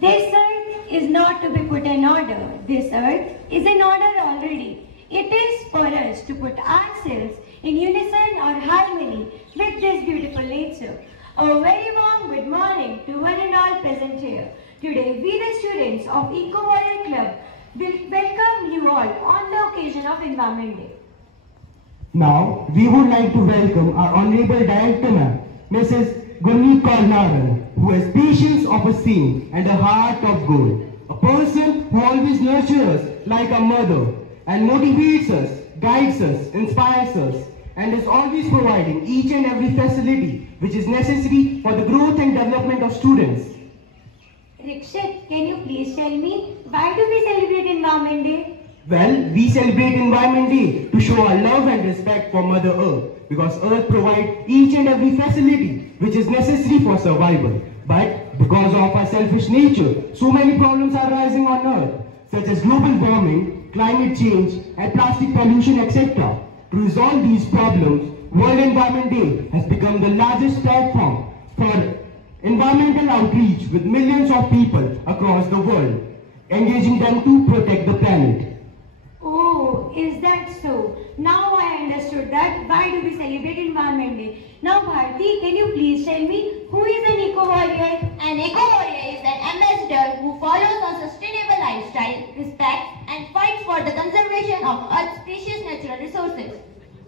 This earth is not to be put in order. This earth is in order already. It is for us to put ourselves in unison or harmony with this beautiful nature. A very warm good morning to one and all present here. Today, we the students of Eco Warrior Club will welcome you all on the occasion of Environment Day. Now, we would like to welcome our Honorable Director Ma'am, Mrs. Gurneet Kaur Naran, who has patience of a saint and a heart of gold. A person who always nurtures us like a mother and motivates us, guides us, inspires us, and is always providing each and every facility which is necessary for the growth and development of students. Rikshit, can you please tell me why do we celebrate Environment Day? Well, we celebrate Environment Day to show our love and respect for Mother Earth, because Earth provides each and every facility which is necessary for survival. But because of our selfish nature, so many problems are rising on Earth, such as global warming, climate change, and plastic pollution, etc. To resolve these problems, World Environment Day has become the largest platform for environmental outreach, with millions of people across the world, engaging them to protect the planet. Oh, is that so? Now I understood that why do we celebrate Environment Day. Now Bharti, can you please tell me who is an Eco Warrior? An Eco Warrior is an ambassador who follows a sustainable lifestyle, respects and fights for the conservation of Earth's precious natural resources.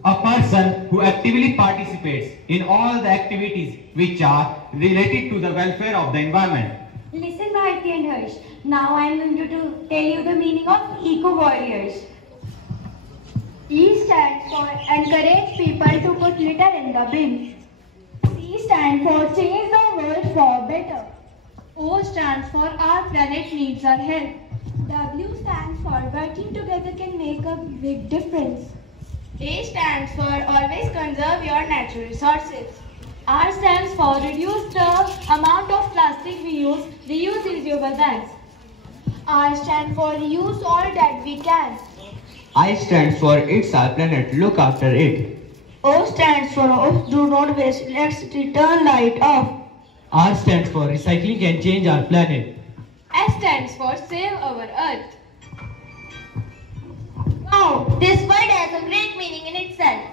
A person who actively participates in all the activities which are related to the welfare of the environment. Listen Bharti and Harsh, now I am going to tell you the meaning of Eco Warriors. E stands for encourage people to put litter in the bin. C stands for change the world for better. O stands for our planet needs our help. W stands for working together can make a big difference. A stands for always conserve your natural resources. R stands for reduce the amount of plastic we use, reuse reusable bags. R stands for reuse all that we can. I stands for it's our planet, look after it. O stands for do not waste, let's return light off. R stands for recycling can change our planet. S stands for save our earth. Wow, this word has a great meaning in itself.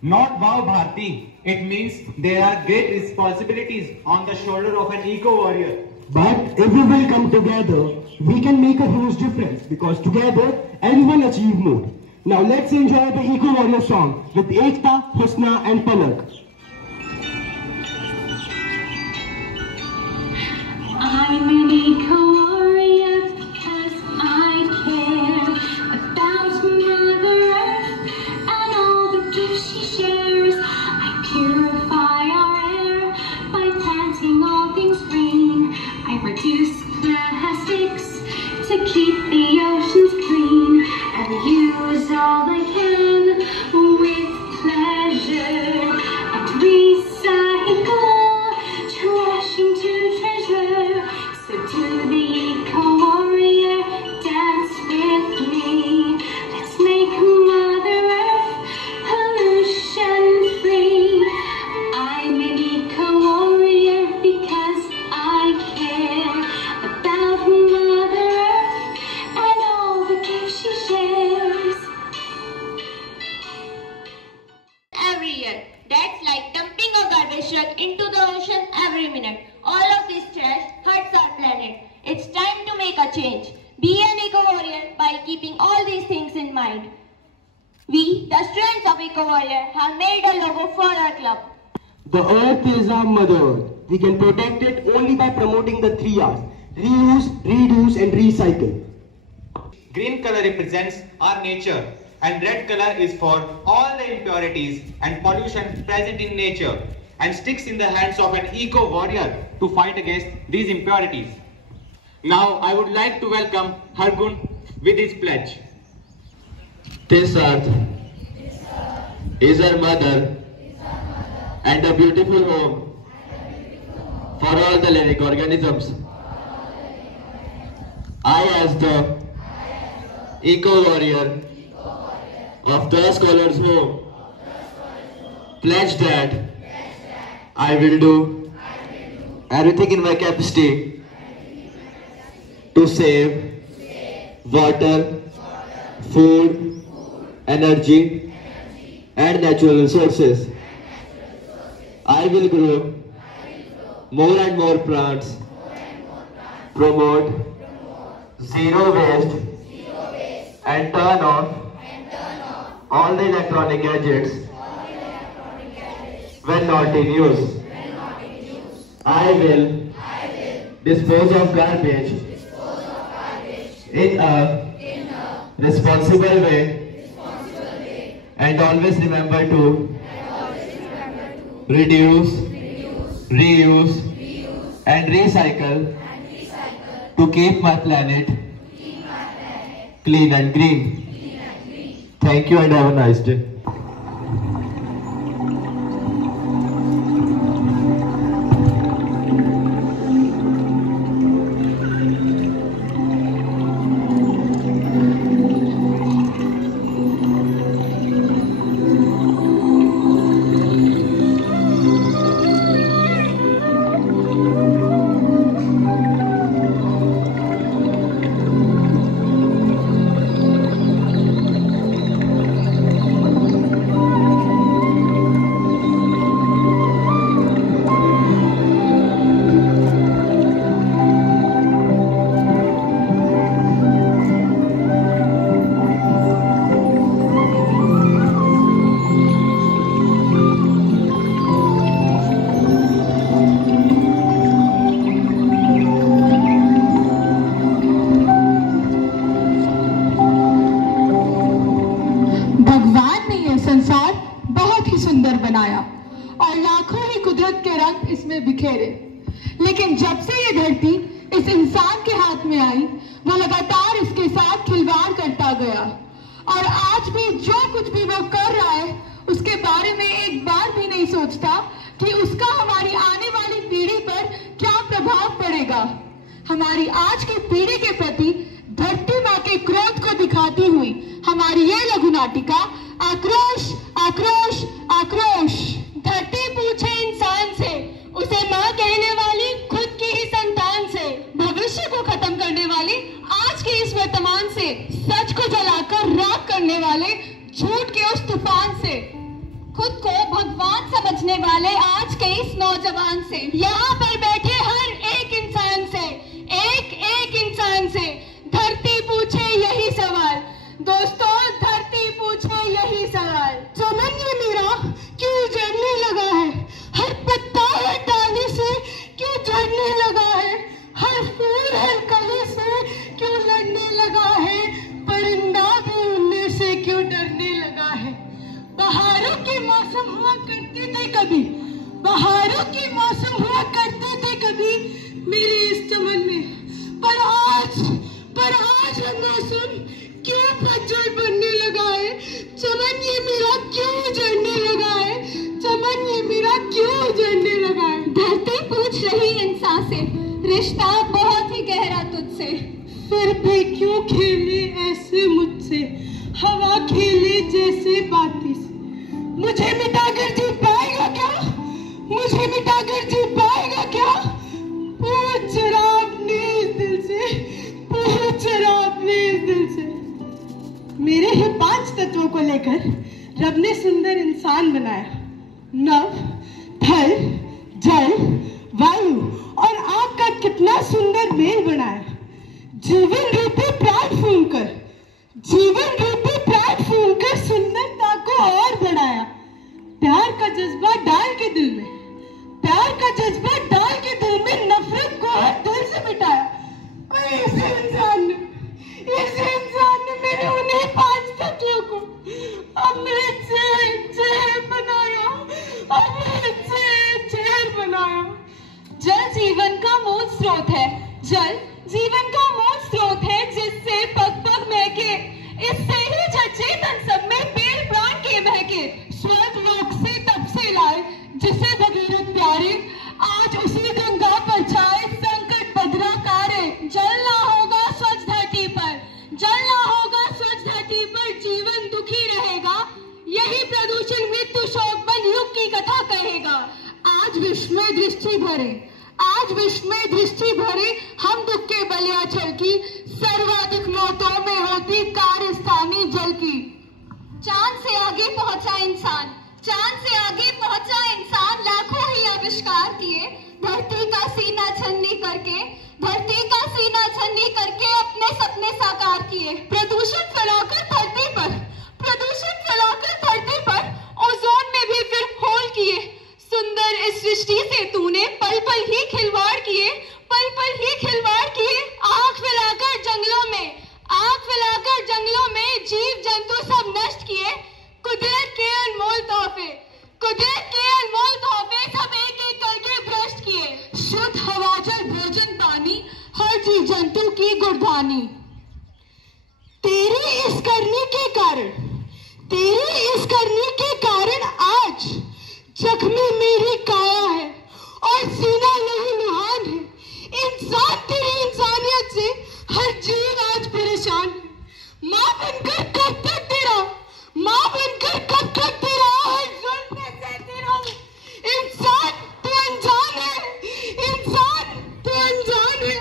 Not wow Bharti, it means there are great responsibilities on the shoulder of an Eco Warrior. But if we will come together, we can make a huge difference, because together everyone achieves more. Now let's enjoy the Eco Warrior song with Ekta, Husna and Palak. I'm an Eco Warrior because I care about Mother Earth and all the gifts she shares. I purify our air by planting all things green. I reduce plastics to keep the oceans clean, and use all I can with pleasure, and recycle trash into treasure. So to the Eco Warrior, dance with me. Let's make Mother Earth pollution free. I'm an Eco Warrior because I care about Mother Earth and all the gifts she shares. Every year, that's like dumping a garbage truck into the ocean every minute. All of this trash hurts our planet. It's time to make a change. Be an Eco Warrior by keeping all these things in mind. We, the students of Eco Warrior, have made a logo for our club. The earth is our mother earth. We can protect it only by promoting the 3 R's: reuse, reduce and recycle. Green color represents our nature and red color is for all the impurities and pollution present in nature, and sticks in the hands of an Eco Warrior to fight against these impurities. Now I would like to welcome Hargun with his pledge. This earth is our mother and a beautiful home for all the living organisms. I, as the Eco Warrior of the Scholars Home, pledge that I will do everything in my capacity to save water, food, energy, and natural resources. I will grow more and more plants, promote zero waste, and turn off all the electronic gadgets when not in use. I will dispose of garbage in a responsible way and always remember to reduce, reuse and recycle to keep my planet clean and green. Thank you and have a nice day. लेकिन जब से ये धरती इस इंसान के हाथ में आई, वो लगातार इसके साथ खिलवाड़ करता गया और आज भी जो कुछ भी वो कर रहा है उसके बारे में एक बार भी नहीं सोचता कि उसका हमारी आने वाली पीढ़ी पर क्या प्रभाव पड़ेगा। हमारी आज की पीढ़ी के प्रति धरती माँ के क्रोध को दिखाती हुई हमारी ये लघु नाटिका आक्रोश आक्रोश आक्रोश। धरती पूछे इंसान से, उसे माँ कहने वाली खुद की ही संतान से, भविष्य को खत्म करने वाली आज के इस वर्तमान से, सच को जलाकर राख करने वाले झूठ के उस तूफान से, खुद को भगवान समझने वाले आज के इस नौजवान से, यहाँ पर बैठे हर एक इंसान से, एक एक इंसान से धरती पूछे यही सवाल। दोस्तों, धरती पूछे यही सवाल, चमन ये मेरा क्यों जलने लगा है? हर पत्ता हर डाली से क्यों झड़ने लगा है? हर फूल हर कली से क्यों लड़ने लगा है? परिंदा भी उड़ने से क्यों डरने लगा है? बहारों के मौसम हुआ करते थे कभी, बहारों के मौसम हुआ करते थे कभी मेरे इस चमन में, पर आज ये मौसम क्यों पतझड़ बनने लगा है? चमन ये मेरा क्यों उजड़ने लगा है? चमन ये मेरा क्यों उजड़ने लगा है? धरती पूछ रही इंसान से, रिश्ता बहुत ही गहरा तुझसे, फिर भी क्यों खेले ऐसे मुझसे, हवा खेले जैसे बाती से। मुझे मिटाकर जी पाएगा क्या? मुझे मिटाकर जी पाएगा क्या? पूछ जरा अपने इस दिल से, पूछ जरा अपने इस दिल से। मेरे ही 5 तत्वों को लेकर रब ने सुंदर इंसान बनाया। नभ, थल, जल, वायु और आग का कितना सुंदर मेल बनाया। जीवन रूपी प्राण फूंककर, जीवन रूपी प्राण फूंककर सुंदरता को और बढ़ाया। प्यार का जज्बा डाल के दिल में, प्यार का जज्बा डाल के दिल में नफरत को हर दिल से मिटाया। और इस इंसान ने मेरे उन्हीं 5 तत्वों को अमृत से जहर बनाया, अमृत से जहर बनाया। जल जीवन का मूल स्रोत है, जल जीवन का मूल स्रोत है, जिससे पग पग महके, इससे ही चेतन सब में पेड़ प्राण के बहके। स्वर्ग लोक से तब से लाए, जिसे भगीरथ प्यारे, आज उसी गंगा पर छाए संकट बदरा कारे। जलना होगा स्वच्छ धरती पर, जलना होगा स्वच्छ धरती पर, जीवन दुखी रहेगा, यही प्रदूषण मृत्यु शोक बन युग की कथा कहेगा। आज विश्व में दृष्टि भरे, आज चांद से आगे पहुंचा इंसान लाखों ही आविष्कार किए, धरती का सीना छन्नी करके, धरती का सीना छन्नी करके अपने सपने साकार किए। प्रदूषण फैलाकर धरती पर, प्रदूषण फैलाकर धरती पर ओजोन में भी फिर होल किए। सुंदर इस सृष्टि से तूने पल पल ही खिलवाड़ किए, पल पल ही खिलवाड़ किए। आग फैलाकर जंगलों में, आग फैलाकर जंगलों में जीव जंतु सब नष्ट किए। कुदरत के अनमोल तोहफे, कुदरत के अनमोल तोहफे सब एक एक करके भ्रष्ट किए। शुद्ध हवा, जल, भोजन, पानी, हर जीव जंतु की गुणगानी। तेरी इस करनी के कारण, तेरी इस करनी के कारण आज जख्मी मेरी काया है और सीना लहूलुहान है। इंसान तेरी इंसानियत से हर जीव आज परेशान है। माँ बनकर कब तक तेरा, माँ बनकर कब तक तेरा हर जुल्म में सहती रहूं। इंसान तू अनजान है, इंसान तू अनजान है।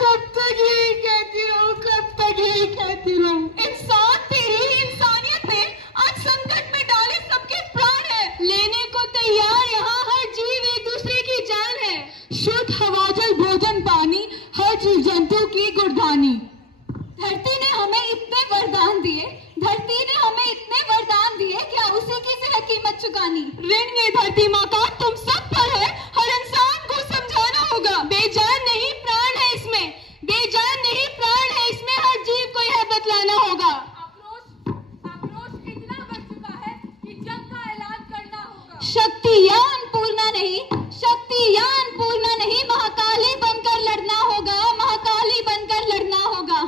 कब तक यही कहती रहूं, कब तक यही कहती रहूं। इंसान तेरी इंसानियत ने आज संकट में डाले सबके प्राण है। लेने को तैयार यहाँ हर जीव एक दूसरे की जान है। शुद्ध हवा, जल, भोजन, पानी, हर जीव जंतु की गुणगानी। धरती ने हमें इतने वरदान दिए, धरती ने हमें इतने वरदान दिए, क्या उसी की से है कीमत चुकानी। ऋण ये धरती माँ का तुम सब पर है, हर इंसान को समझाना होगा। बेजान नहीं प्राण है इसमें, बेजान नहीं प्राण है इसमें, हर जीव को यह बतलाना होगा। आक्रोश इतना बढ़ चुका है कि जंग का ऐलान करना होगा। शक्ति या अन्नपूर्णा नहीं, शक्ति या अन्नपूर्णा नहीं, महाकाली बनकर लड़ना होगा, महाकाली बनकर लड़ना होगा।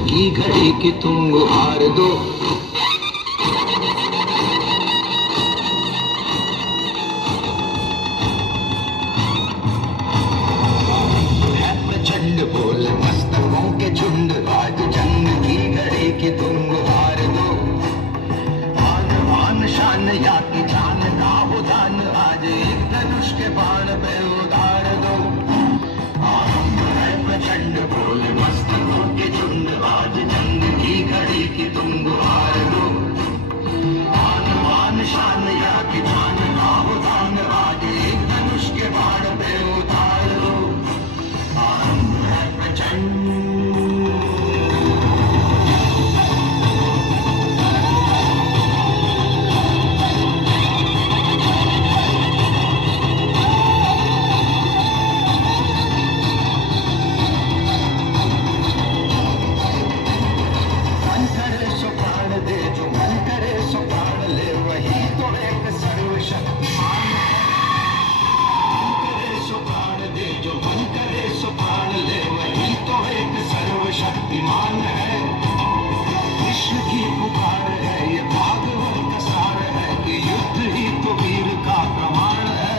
की घड़ी की तुम गुहार दो। है प्रचंड बोल मस्तकों के झुंड, आज जंग की घड़ी की तुम गुहार दो। मान मान शान या की जान ना हो दान, आज एक धनुष के बाण पे उधार दो। प्रचंड बोल मस्तकों के झुंड, आज जंग की घड़ी की तुम गुहार दो। मान मान शान या की जान ना हो दान, आज एक धनुष के बाण पे उतार दो। आरंभ है प्रचंड। शक्तिमान है, विश्व की पुकार है, ये भागवत का सार है कि युद्ध ही तो वीर का प्रमाण है।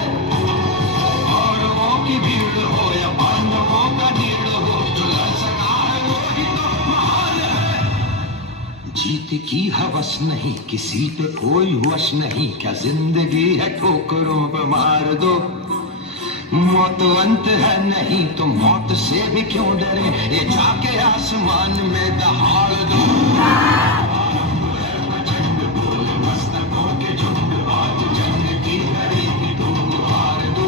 कौरवों की भीड़ हो या पांडवों का नीड़ हो, जो लड़ सका है वो ही तो महान है। जीत की हवस नहीं, किसी पे कोई वश नहीं, क्या जिंदगी है ठोकरों पे मार दो। मौत अंत है नहीं तो मौत से भी क्यों डरे, ये जाके आसमान में दहाड़ दो। मस्तकों के झुंड आज जंग की करेगी तुम हार दो।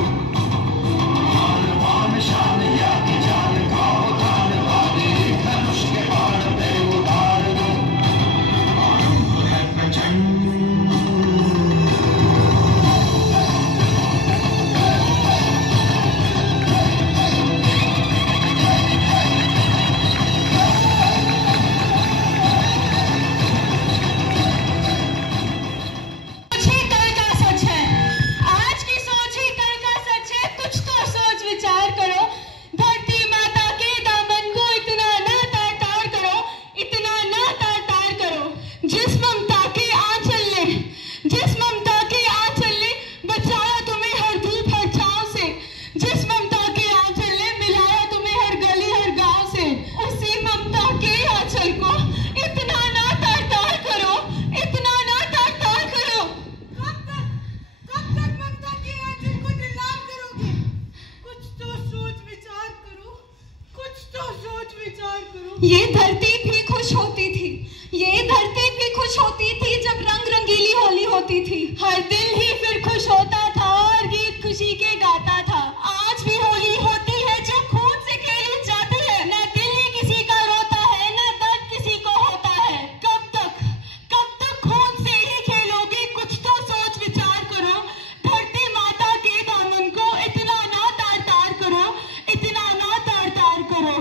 आन बान शान या की जान का उतार वादे धनुष के बाण पे उतार दो। आरंभ है प्रचंड ये धरती भी खुश होती थी, ये धरती भी खुश होती थी जब रंग रंगीली होली होती थी। हर दिल ही फिर खुश होता था और गीत खुशी के गाता था। आज भी होली होती है जो खून से खेली जाती है, न दिल ही किसी का रोता है, न दर्द किसी को होता है। कब तक खून से ही खेलोगे, कुछ तो सोच विचार करो। धरती माता के दामन को इतना ना तार तार करो, इतना ना तार तार करो।